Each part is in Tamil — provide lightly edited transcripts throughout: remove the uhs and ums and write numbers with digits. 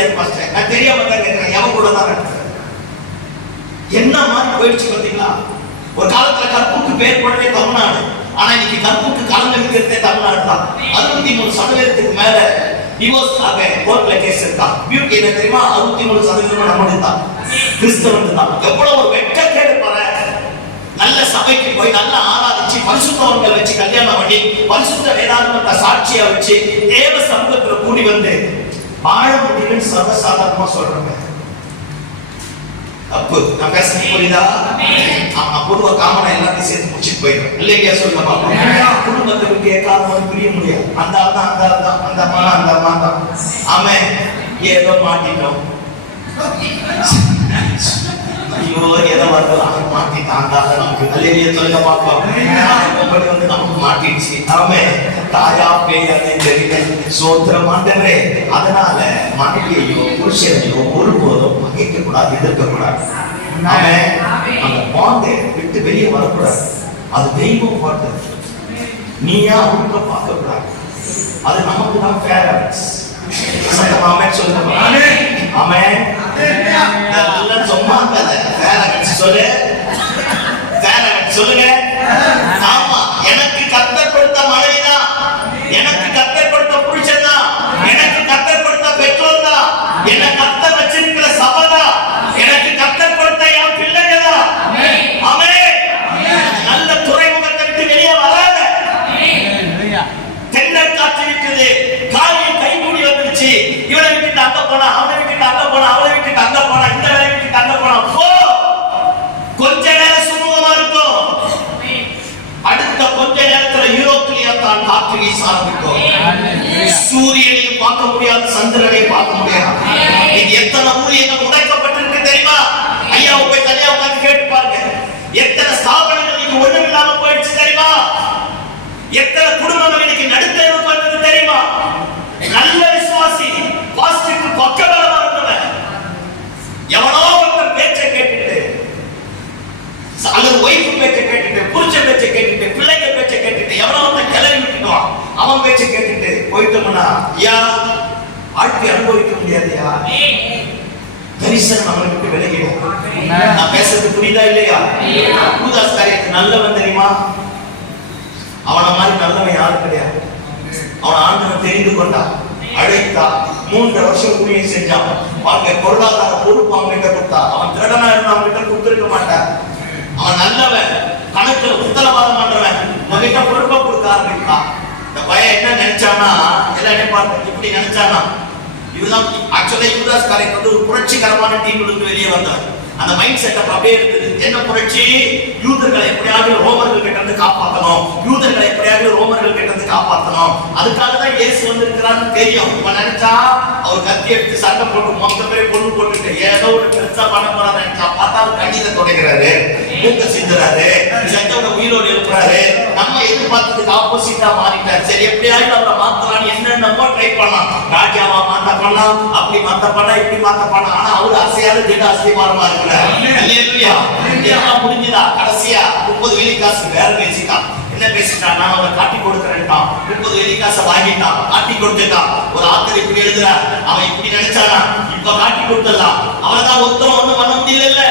தெரியாது பாஸ்டர். நான் தெரியாம தான் கேட்கிறேன், எவன் கூட தான் நடக்கிறேன். என்ன மாதிரி போயிடுச்சு பார்த்தீங்களா? ஒரு காலத்துல கற்புக்கு பேர் போனதே தமிழ்நாடு. ஆனா இன்னைக்கு கற்புக்கு கலந்து விற்கிறதே தமிழ்நாடு தான். 63% மேல டிவோர்ஸ் ஆக கோர்ட்ல கேஸ் இருக்கா. பியூட்டி என்ன தெரியுமா? 63% நம்மளுக்கு தான், கிறிஸ்தவனுக்கு தான். எவ்வளவு ஒரு வெட்கக்கேடு பாரு. நல்ல சபைக்கு போய் நல்லா ஆராதிச்சு பரிசுத்தவங்களை வச்சு கல்யாணம் பண்ணி பரிசுத்த வேதாந்தத்தை சாட்சியா வச்சு தேவ சமூகத்துல கூடி வந்து வாழ முடியும்னு சர்வசாதாரணமா சொல்றாங்க. தப்பு. நான் பேசுறது புரியுதா? பொதுவா காமனா எல்லாத்தையும் சேர்த்து முடிச்சுட்டு போயிடும் இல்லையா? சொல்லுங்க பாப்போம். குடும்பத்தை விட்டு ஏகாதவன் புரிய முடியாது. அந்த ஆள் தான், அந்த ஆள் தான், அந்த அம்மா அந்த அம்மா தான். ஆமே, ஏதோ மாட்டிட்டோம். ஐயோ, ஏதோ வரலாம் மாட்டிட்டாங்க. நமக்கு இல்லையா? சொல்லுங்க பாப்போம். வந்து நமக்கு மாட்டிடுச்சு. ஆமே, தாயா பேயாதே தெரியல. சோத்திரம் ஆண்டவரே. அதனால மனைவியையோ புருஷனையோ ஒருபோதும் பகைக்க கூடாது, எதிர்க்க கூடாது. ஆமே, அந்த பாண்டை விட்டு வெளியே வரக்கூடாது. அது தெய்வம் பார்த்தது. நீயா அவங்க பார்க்க கூடாது. அது நமக்கு தான் ஃபேரன்ஸ். ஆமென் சொல்லுங்க. ஆமென். எல்லாம் சும்மா ஃபேரன்ஸ் சொல்லு. ஃபேரன்ஸ் சொல்லுங்க. ஆமா, எனக்கு கர்த்தர் கொடுத்த மனைவிதான், எனக்கு கர்த்தர் கொடுத்த புருஷன் தான், எனக்கு கர்த்தர் கொடுத்த பெற்றோர் தான், என்ன கர்த்தர் வச்சிருக்கிற சபை தான், எனக்கு கர்த்தர் கொடுத்த என் பிள்ளைங்க தான். ஆமென். நல்ல துறைமுகத்தை விட்டு வெளியே வராத. தென்றல் காற்று இருக்குது, காரியம் கைகூடி வந்துருச்சு. இவனை விட்டுட்டு அங்க போனா, அவனை விட்டுட்டு அங்க போனா, அவளை விட்டுட்டு அங்க போனா, இந்த வேலை விட்டுட்டு அங்க போனா, போ. கொஞ்ச நேரம் சுமூகமா இருக்கும். அடுத்த கொஞ்ச நேரத்துல யூரோப்பியா தான் காற்று வீச ஆரம்பிக்கும். சூரியனையும் பார்க்க முடியாது, சந்திரனையும் பார்க்க முடியாது. இது எத்தனை ஊழியர்கள் உடைக்கப்பட்டிருக்கு தெரியுமா? ஐயாவை போய் தனியா உட்கார்ந்து கேட்டு பாருங்க. எத்தனை ஸ்தாபனங்கள் இன்னைக்கு ஒண்ணும் இல்லாம போயிடுச்சு தெரியுமா? எத்தனை குடும்பங்கள் இன்னைக்கு நடுத்தருக்கு வந்தது தெரியுமா? நல்ல விசுவாசி, பாஸ்டருக்கு பக்கபலமா இருந்தவன் எவனோ ஒருத்தர் பேச்சை கேட்டுட்டு, அல்லது ஒய்ஃப் பேச்சை கேட்டுட்டு, புருஷன் பேச்சை கேட்டுட்டு, பிள்ளைங்க பேச்சை கேட்டுட்டு, எவனோ ஒருத்தன் கிளறி விட்டுட்டான். அவன் பேச்சை கேட்டுட்டு போயிட்டோம்னா ஐயா வாழ்க்கை அனுபவிக்க முடியாதுயா. தரிசனம் நம்மளை விட்டு விலகிடும். நான் பேசுறது புரியுதா இல்லையா? யூதாஸ் காரியத்துக்கு நல்லவன் தெரியுமா? அவனை மாதிரி நல்லவன் யாரும் கிடையாது. அவன் ஆண்டவன் தெரிந்து கொண்டான், அழைத்தான், 3 வருஷம் ஊழியம் செஞ்சான். பாருங்க, பொருளாதார பொறுப்பு அவங்க கிட்ட கொடுத்தா. அவன் திருடனா இருந்தா அவங்க கிட்ட கொடுத்திருக்க மாட்டான். அவன் நல்லவன், கணக்குல உத்தரவாதம் பண்றவன், உங்ககிட்ட பொறுப்பை கொடுக்க ஆரம்பித்தான். இந்த பையன் என்ன நினைச்சானா, எல்லாம் நினைப்பாங்க இப்படி நினைச்சானா, இதுதான் ஆக்சுவலா யூதாஸ் காரியத்தை வந்து ஒரு புரட்சிகரமான டீம் வெளியே வந்தவன். அந்த மைண்ட் செட்டப் அப்படியே இருக்குது. என்ன புரட்சி? யூதர்களை எப்படியாவது ரோமர்கள் கிட்ட இருந்து காப்பாற்றணும், யூதர்களை எப்படியாவது ரோமர்கள் கிட்ட இருந்து காப்பாற்றணும். அதுக்காக தான் இயேசு வந்திருக்கிறான்னு தெரியும். இவன் நினைச்சா அவர் கத்தி எடுத்து சண்டை போட்டு மொத்த பேரை கொண்டு போட்டுட்டு ஏதோ ஒரு பெருசா பண்ண போறான்னு நினைச்சா, பார்த்தா அவர் கண்ணீரை துடைக்கிறாரு, மூக்க சிந்துறாரு, செத்தவங்க உயிரோடு எழுப்புறாரு. நம்ம எதிர்பார்த்ததுக்கு ஆப்போசிட்டா மாறிட்டார். சரி, எப்படியாவது அவரை மாத்தலான்னு என்னென்னமோ ட்ரை பண்ணலாம். ராஜாவா மாத்த பண்ணலாம், அப்படி மாத்த பண்ணா, இப்படி மாத்த பண்ணலாம். ஆனா அவரு அசையாத திட அஸ்திபாரமா இருக்கிறார். அல்லேலூயா. எல்லாம் முடிஞ்சதா? கடைசியா 30 வெள்ளிக்காசு வேற பேசிட்டான். என்ன பேசிட்டான்? நான் அவரை காட்டி கொடுக்கிறேன்ட்டான். 30 வெள்ளிக்காசை வாங்கிட்டான், காட்டி கொடுத்துட்டான். ஒரு ஆத்தர் இப்படி எழுதுறார், அவன் இப்படி நினைச்சானா, இப்ப காட்டி கொடுத்துடலாம். அவர்தான் ஒருத்தர் ஒண்ணும் பண்ண முடியல.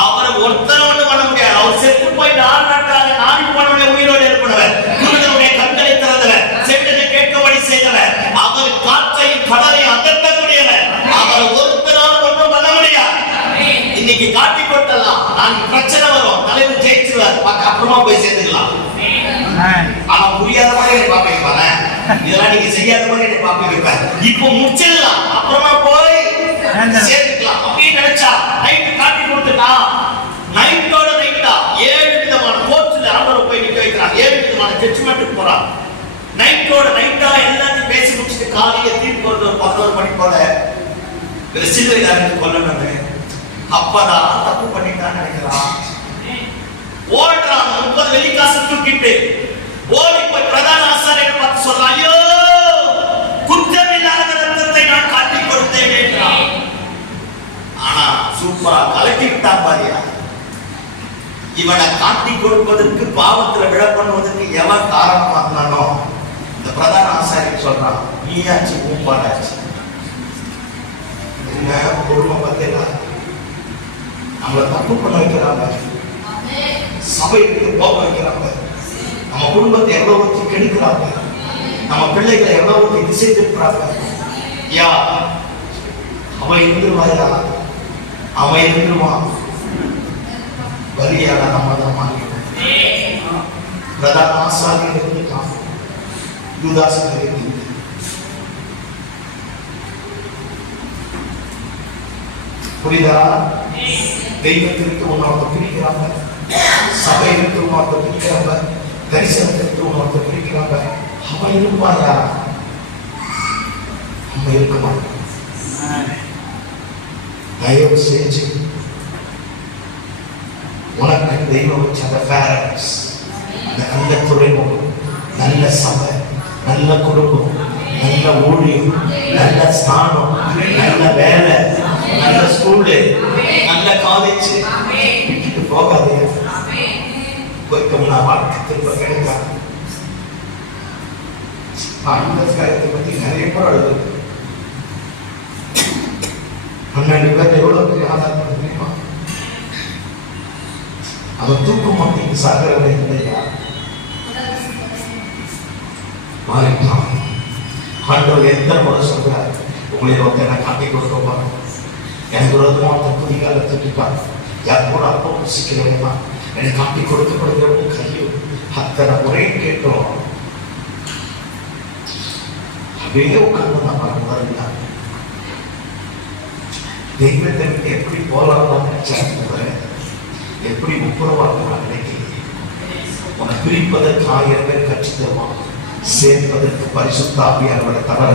அவரை ஒருத்தர் ஒண்ணும் பண்ண முடியாது. அவர் செத்து போய் 4 நாட்களாக நாடி போனவனை உயிரோடு எழுப்பினவர், குருடனுடைய கண்களை திறந்தவர், செவிடனை கேட்கபடி செய்தவர், அவர் காற்றையும் கடலையும் அகற்றக்கூடியவர். அவர் ஒருத்தரால் ஒன்றும் பண்ண முடியாது. இன்னைக்கு காட்டி கொடுத்தலாம், நாளைக்கு பிரச்சனை வரும், தலைவர் ஜெயிச்சுவார், அப்புறமா போய் சேர்ந்துக்கலாம். ஆனா புரியாத மாதிரி பாப்பீங்க, இதெல்லாம் நீங்க செய்யாத மாதிரி பாப்பீங்க. இப்போ முடிச்சிடலாம், அப்புறமா போய் சேர்த்துக்கலாம் அப்படின்னு நினைச்சா நைட்டு காட்டி கொடுத்துட்டா. நைட்டோட நைட்டா 7 விதமான கோர்ட்ல ஆர்டர் போய் நிக்க வைக்கிறான். 7 விதமான ஜட்ஜ்மென்ட்க்கு போறான். நைட்டோட நைட்டா எல்லாத்தையும் பேசி முடிச்சுட்டு காலையில தீர்ப்பு ஒரு 11 மணி போல சில்லறைக்காரனுக்கு கொல்லணும். அப்பதான் தப்பு பண்ணிட்டான்னு நினைக்கிறான். ஓடுறான், 30 வெள்ளிக்காசு தூக்கிட்டு ஓடி போய் பிரதான ஆசாரியரை பார்த்து சொல்றான், ஐயோ குற்றமில்லாத ரத்தத்தை நான் காட்டி கொடுத்தேன் என்றான். ஆனா சூப்பரா கலட்டி விட்டான் பாரியா. இவனை காட்டி கொடுப்பதற்கு, பாவத்துல விழ பண்ணுவதற்கு எவன் காரணமா இருந்தானோ இந்த பிரதான ஆசாரியர் சொல்றான், நீயாச்சு ஊப்பாடாச்சு. குடும்பம் பார்த்தீங்களா நம்மளை தப்பு பண்ண வைக்கிறாங்க, சபைக்கு போக வைக்கிறாங்க, நம்ம குடும்பத்தை எவ்வளவு கெடுக்கிறாங்க, நம்ம பிள்ளைகளை எவ்வளவு திசை திருப்புறாங்க. யா அவன் இருந்துருவாயா, அவன் இருந்துருவான். பலியான நம்ம தான் மாறிடுவோம். பிரதான ஆசாரியர் இருந்துட்டான், யூதாஸ் இருந்து புரியுதா? தெய்வத்திற்கு ஒன்னொருத்த பிரிக்கிறாங்க, சபையிற்கு ஒன்னொருத்த பிரிக்கிறாங்க, தரிசனத்திற்கு ஒன்னொருத்த பிரிக்கிறாங்க. அவன் இருப்பாயா, நம்ம இருக்க மாட்டோம். தயவு செஞ்சு உனக்கு தெய்வம் வச்ச அந்த பேரண்ட்ஸ், அந்த நல்ல துறைமுகம், நல்ல சபை, நல்ல குடும்பம், நல்ல ஊழியம், நல்ல ஸ்தானம், நல்ல வேலை, நல்ல ஸ்கூலு, நல்ல காலேஜ் விட்டுட்டு போகாதே. போய்க்கோம்னா வாழ்க்கை திரும்ப கிடைக்காது. அந்த காரியத்தை பத்தி நிறைய பேர் அழுது 12 பேர் எவ்வளவு பெரிய ஆதாரம் தெரியுமா? அவன் தூக்க மாட்டேங்க சாகிறவரை இல்லையா மாறிட்டான். ஆண்டவர் எத்தனை முறை சொல்றாரு, உங்களை ஒருத்தர் நான் காட்டி கொடுக்க போறேன், எனக்கு விரோதமாக புதிகால தூக்கிப்பார், யார் கூட அப்போ சிக்கிறேன்னா என்னை காட்டி கொடுக்கப்படுகிற கையும் அத்தனை முறையும் கேட்டோம். அப்படியே உட்கார்ந்து நம்ம உணர்ந்தாங்க. தெய்வத்தை எப்படி போராடலாம் நினைச்சாங்க, எப்படி ஒப்புரவாக்கலாம் நினைக்கிறீங்க. உன்னை பிரிப்பதற்கு 1000 பேர் கட்சி தருவான், சேர்ப்பதற்கு பரிசுத்த ஆவியானவரை தவிர